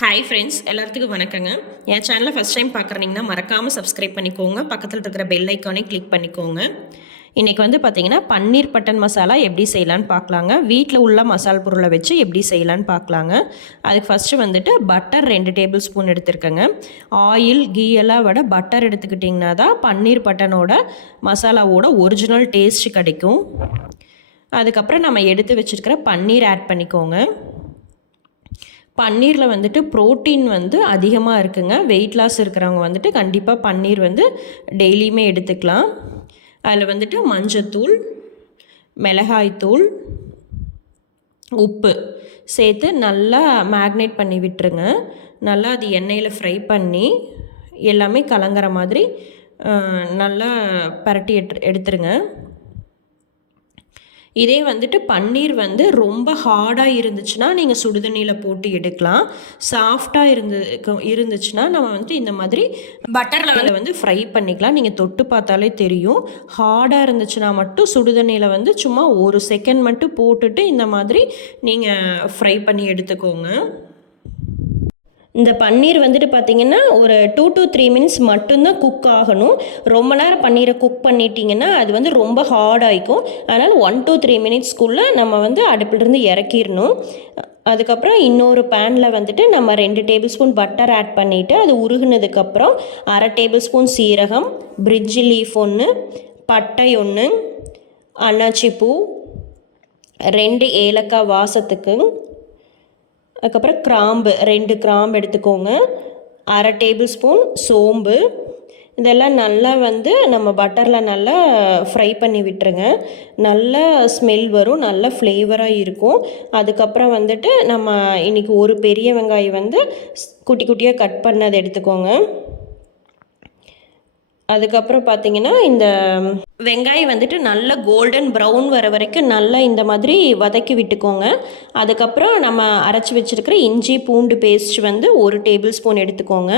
Hi friends எல்லாத்துக்கும் வணக்கங்க. என் சேனலை ஃபஸ்ட் டைம் பார்க்குறீங்கன்னா மறக்காமல் சப்ஸ்கிரைப் பண்ணிக்கோங்க. பக்கத்தில் இருக்கிற பெல் ஐக்கானே கிளிக் பண்ணிக்கோங்க. இன்றைக்கி வந்து பார்த்திங்கன்னா பன்னீர் பட்டன் மசாலா எப்படி செய்யலான்னு பார்க்கலாங்க வீட்டில் உள்ள மசால் பொருளை வச்சு எப்படி செய்யலான்னு பார்க்கலாங்க அதுக்கு ஃபஸ்ட்டு வந்துட்டு பட்டர் ரெண்டு டேபிள் ஸ்பூன் எடுத்துருக்கேங்க. ஆயில் கீ எல்லாம் விட பட்டர் எடுத்துக்கிட்டிங்கன்னா தான் பன்னீர் பட்டனோட மசாலாவோட ஒரிஜினல் டேஸ்ட் கிடைக்கும். அதுக்கப்புறம் நம்ம எடுத்து வச்சுருக்கிற பன்னீர் ஆட் பண்ணிக்கோங்க. பன்னீரில் வந்துட்டு ப்ரோட்டீன் வந்து அதிகமாக இருக்குங்க. வெயிட் லாஸ் இருக்கிறவங்க வந்துட்டு கண்டிப்பாக பன்னீர் வந்து டெய்லியுமே எடுத்துக்கலாம். அதில் வந்துட்டு மஞ்சத்தூள் மிளகாய்த்தூள் உப்பு சேர்த்து நல்லா மேக்னேட் பண்ணி விட்டுருங்க. நல்லா அது எண்ணெயில் ஃப்ரை பண்ணி எல்லாமே கலங்குற மாதிரி நல்லா பரட்டி எடுத்து எடுத்துருங்க. இதே வந்துட்டு பன்னீர் வந்து ரொம்ப ஹார்டாக இருந்துச்சுன்னா நீங்கள் சுடுதண்ணியில் போட்டு எடுக்கலாம். சாஃப்டாக இருந்து இருந்துச்சுன்னா நம்ம வந்து இந்த மாதிரி பட்டரில் வந்து வந்து ஃப்ரை பண்ணிக்கலாம். நீங்கள் தொட்டு பார்த்தாலே தெரியும். ஹார்டாக இருந்துச்சுன்னா மட்டும் சுடுதண்ணியில் வந்து சும்மா ஒரு செகண்ட் மட்டும் போட்டுட்டு இந்த மாதிரி நீங்கள் ஃப்ரை பண்ணி எடுத்துக்கோங்க. இந்த பன்னீர் வந்துட்டு பார்த்திங்கன்னா ஒரு டூ டு த்ரீ மினிட்ஸ் மட்டும்தான் குக் ஆகணும். ரொம்ப நேரம் பன்னீரை குக் பண்ணிட்டீங்கன்னா அது வந்து ரொம்ப ஹார்டாகிக்கும் அதனால் ஒன் டூ த்ரீ மினிட்ஸ்க்குள்ளே நம்ம வந்து அடுப்பிலிருந்து இறக்கிடணும். அதுக்கப்புறம் இன்னொரு பேனில் வந்துட்டு நம்ம ரெண்டு டேபிள் ஸ்பூன் பட்டர் ஆட் பண்ணிவிட்டு அது உருகுனதுக்கப்புறம் அரை டேபிள் ஸ்பூன் சீரகம் பிரிட்ஜ் லீஃப் ஒன்று பட்டை ஒன்று அன்னாச்சி பூ ரெண்டு ஏலக்காய் வாசத்துக்கு அதுக்கப்புறம் கிராம்பு ரெண்டு கிராம்பு எடுத்துக்கோங்க. அரை டேபிள் ஸ்பூன் சோம்பு. இதெல்லாம் நல்லா வந்து நம்ம பட்டரில் நல்லா ஃப்ரை பண்ணி விட்டுருங்க. நல்லா ஸ்மெல் வரும் நல்ல ஃப்ளேவராக இருக்கும். அதுக்கப்புறம் வந்துட்டு நம்ம இன்றைக்கி ஒரு பெரிய வெங்காயம் வந்து குட்டி குட்டியாக கட் பண்ணதை எடுத்துக்கோங்க. அதுக்கப்புறம் பார்த்தீங்கன்னா இந்த வெங்காயம் வந்துட்டு நல்ல கோல்டன் ப்ரௌன் வர வரைக்கும் நல்லா இந்த மாதிரி வதக்கி விட்டுக்கோங்க. அதுக்கப்புறம் நம்ம அரைச்சி வச்சுருக்கிற இஞ்சி பூண்டு பேஸ்ட் வந்து ஒரு டேபிள் ஸ்பூன் எடுத்துக்கோங்க.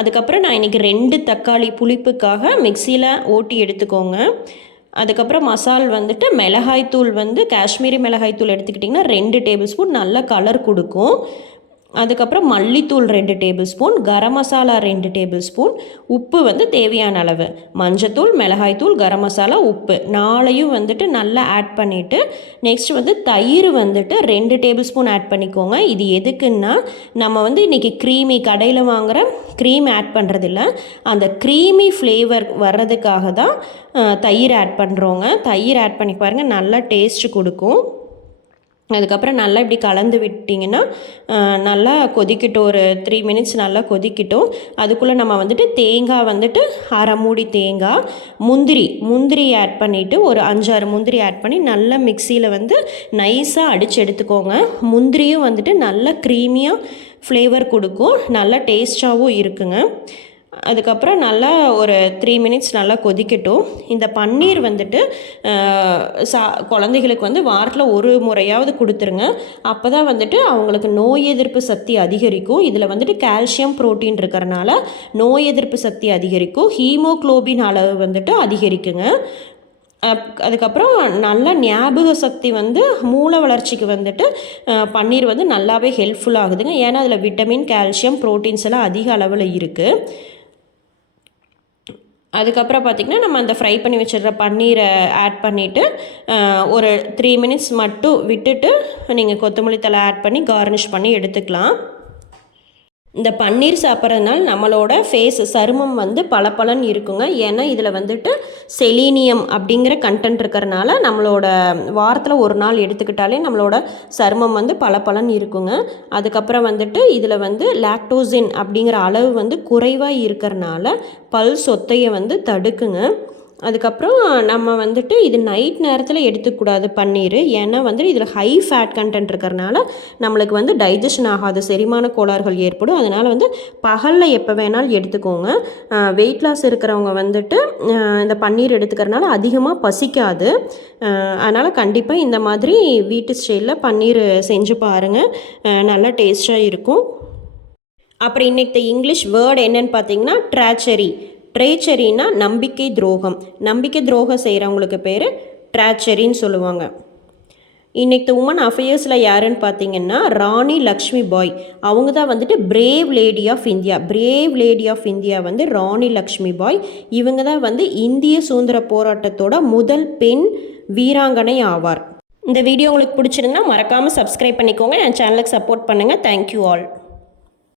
அதுக்கப்புறம் நான் இன்றைக்கி ரெண்டு தக்காளி புளிப்புக்காக மிக்சியில் ஓட்டி எடுத்துக்கோங்க. அதுக்கப்புறம் மசால் வந்துட்டு மிளகாய்த்தூள் வந்து காஷ்மீரி மிளகாய்த்தூள் எடுத்துக்கிட்டிங்கன்னா ரெண்டு டேபிள் ஸ்பூன் நல்ல கலர் கொடுக்கும். அதுக்கப்புறம் மல்லித்தூள் ரெண்டு டேபிள் ஸ்பூன் கரம் மசாலா ரெண்டு டேபிள் ஸ்பூன். உப்பு வந்து தேவையான அளவு. மஞ்சத்தூள் மிளகாய்த்தூள் கரம் மசாலா உப்பு. நாளையும் வந்துட்டு நல்லா ஆட் பண்ணிவிட்டு நெக்ஸ்ட் வந்து தயிர் வந்துட்டு ரெண்டு டேபிள் ஸ்பூன் ஆட் பண்ணிக்கோங்க. இது எதுக்குன்னா நம்ம வந்து இன்றைக்கி க்ரீமி கடையில் வாங்குகிற க்ரீம் ஆட் பண்ணுறதில்ல அந்த க்ரீமி ஃப்ளேவர் வர்றதுக்காக தான் தயிர் ஆட் பண்ணுறோங்க தயிர் ஆட் பண்ணி பாருங்கள் நல்லா டேஸ்ட் கொடுக்கும். அதுக்கப்புறம் நல்லா இப்படி கலந்து விட்டிங்கன்னா நல்லா கொதிக்கட்டும். ஒரு த்ரீ மினிட்ஸ் நல்லா கொதிக்கட்டும். அதுக்குள்ளே நம்ம வந்துட்டு தேங்காய் வந்துட்டு அரை மூடி தேங்காய் முந்திரி முந்திரி ஆட் பண்ணிவிட்டு ஒரு அஞ்சாறு முந்திரி ஆட் பண்ணி நல்லா மிக்சியில் வந்து நைஸாக அடித்து எடுத்துக்கோங்க. முந்திரியும் வந்துட்டு நல்லா க்ரீமியாக ஃப்ளேவர் கொடுக்கும். நல்லா டேஸ்ட்டாகவும் இருக்குங்க. அதுக்கப்புறம் நல்லா ஒரு த்ரீ மினிட்ஸ் நல்லா கொதிக்கட்டும். இந்த பன்னீர் வந்துட்டு சா குழந்தைகளுக்கு வந்து வாரத்தில் ஒரு முறையாவது கொடுத்துருங்க. அப்போ தான் வந்துட்டு அவங்களுக்கு நோய் எதிர்ப்பு சக்தி அதிகரிக்கும். இதில் வந்துட்டு கால்சியம் ப்ரோட்டீன் இருக்கிறனால நோய் எதிர்ப்பு சக்தி அதிகரிக்கும். ஹீமோக்ளோபின் அளவு வந்துட்டு அதிகரிக்குங்க. அதுக்கப்புறம் நல்ல ஞாபக சக்தி வந்து மூளை வளர்ச்சிக்கு வந்துட்டு பன்னீர் வந்து நல்லாவே ஹெல்ப்ஃபுல்லாகுதுங்க ஏன்னா அதில் விட்டமின் கால்சியம் ப்ரோட்டீன்ஸ் எல்லாம் அதிக அளவில் இருக்குது அதுக்கப்புறம் பார்த்திங்கன்னா நம்ம அந்த ஃப்ரை பண்ணி வச்சிடுற பன்னீரை ஆட் பண்ணிவிட்டு ஒரு த்ரீ மினிட்ஸ் மட்டும் விட்டுட்டு நீங்கள் கொத்தமல்லி தலை ஆட் பண்ணி கார்னிஷ் பண்ணி எடுத்துக்கலாம். இந்த பன்னீர் சாப்பிட்றதுனால நம்மளோட ஃபேஸ் சருமம் வந்து பளபளன்னு இருக்குங்க. ஏன்னா இதில் வந்துட்டு செலீனியம் அப்படிங்கிற கண்டென்ட் இருக்கிறனால நம்மளோட வாரத்தில் ஒரு நாள் எடுத்துக்கிட்டாலே நம்மளோட சருமம் வந்து பளபளன்னு இருக்குங்க. அதுக்கப்புறம் வந்துட்டு இதில் வந்து லாக்டோசின் அப்படிங்கிற அளவு வந்து குறைவாக இருக்கிறனால பல் சொத்தையை வந்து தடுக்குங்க. அதுக்கப்புறம் நம்ம வந்துட்டு இது நைட் நேரத்தில் எடுத்துக்கூடாது பன்னீர். ஏன்னா வந்துட்டு இதில் ஹை ஃபேட் கண்டென்ட் இருக்கிறனால நம்மளுக்கு வந்து டைஜஷன் ஆகாது செரிமான கோளாறுகள் ஏற்படும். அதனால் வந்து பகலில் எப்போ வேணாலும் எடுத்துக்கோங்க. வெயிட் லாஸ் இருக்கிறவங்க வந்துட்டு இந்த பன்னீர் எடுத்துக்கிறனால அதிகமாக பசிக்காது. அதனால் கண்டிப்பாக இந்த மாதிரி வீட்டு ஸ்டைலில் பன்னீர் செஞ்சு பாருங்கள் நல்லா டேஸ்ட்டாக இருக்கும். அப்புறம் இன்றைக்கி இங்கிலீஷ் வேர்டு என்னன்னு பார்த்தீங்கன்னா ட்ராச்சரி ட்ரேச்சரினா நம்பிக்கை துரோகம். நம்பிக்கை துரோகம் செய்கிறவங்களுக்கு பேர் ட்ராச்சரின்னு சொல்லுவாங்க. இன்னைக்கு உமன் அஃபேர்ஸில் யாருன்னு பார்த்தீங்கன்னா ராணி லக்ஷ்மி பாய். அவங்க தான் வந்துட்டு brave lady of India brave lady of India வந்து ராணி லக்ஷ்மி பாய். இவங்க தான் வந்து இந்திய சுதந்திர போராட்டத்தோட முதல் பெண் வீராங்கனை ஆவார். இந்த வீடியோ உங்களுக்கு பிடிச்சிருந்தா மறக்காமல் சப்ஸ்கிரைப் பண்ணிக்கோங்க. என் சேனலுக்கு சப்போர்ட் பண்ணுங்கள் தேங்க்யூ ஆல்